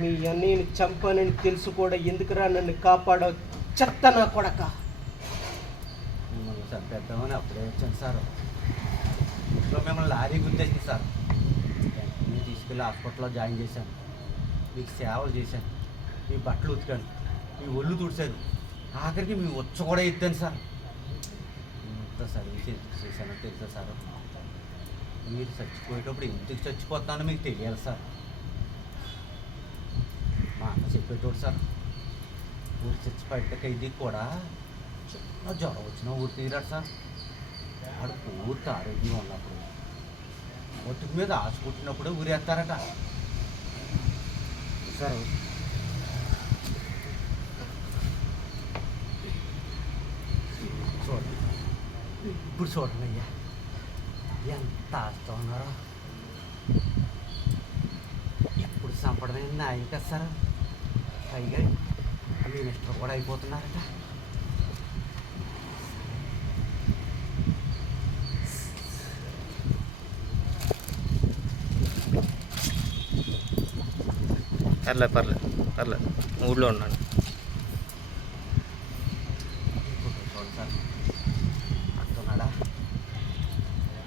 మీ అన్నయ్యని చంపానని తెలుసు కూడా. ఎందుకురా నన్ను కాపాడో చెత్త నా కొడక. మిమ్మల్ని చంపేద్దామని అప్పుడే వచ్చాను సార్. ఇంట్లో మిమ్మల్ని లారీ గుద్దేసింది సార్. నేను తీసుకెళ్ళి హాస్పిటల్లో జాయిన్ చేశాను. మీకు సేవలు చేశాను. మీ బట్టలు ఉతికాను. మీ ఒళ్ళు తుడిచాను ఆఖరికి మీ ఉచ్చ కూడా ఎత్తాను సార్. ఇంత సర్వీస్ ఎందుకు చేశానో తెలుసా సార్? మీరు చచ్చిపోయేటప్పుడు ఎందుకు చచ్చిపోతానో మీకు తెలియాలి సార్. మా అన్న చెప్పేటోడు సార్. ఊరి చర్చి బయట ఇది కూడా చిన్న జ్వరం వచ్చిన ఊరు తీరాడు సార్. వాడు పూర్తి ఆరోగ్యం ఉన్నప్పుడు. ఒట్టుకు మీద ఆశ పుట్టినప్పుడే ఊరేస్తారట సార్. చూడండి. ఇప్పుడు చూడండి అయ్యా. ఎంత ఆస్తి ఉన్నారో. ఎప్పుడు చంపడమే న్యాయం కదా సార్. పైగా మినిస్టర్ కూడా అయిపోతున్నారట పర్లేదు పర్లేదు పర్లేదు ఊళ్ళో ఉన్నాను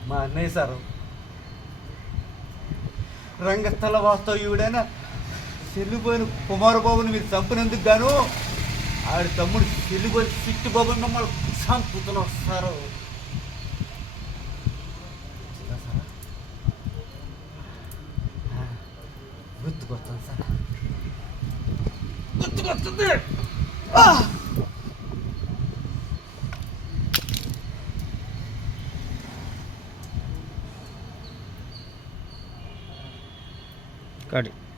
మా అన్నయ్య సారు. రంగస్థల వాస్తవ్యుడైన చెల్లిపోయిన కుమారబాబుని మీరు చంపినందుకు గాను ఆడి తమ్ముడు చెల్లిపోయి సిట్టుబాబుని మమ్మల్ని చంపుతున్నారు వస్తారు గుర్తుకొస్తాను సార్? గుర్తుకొస్తుంది Got it.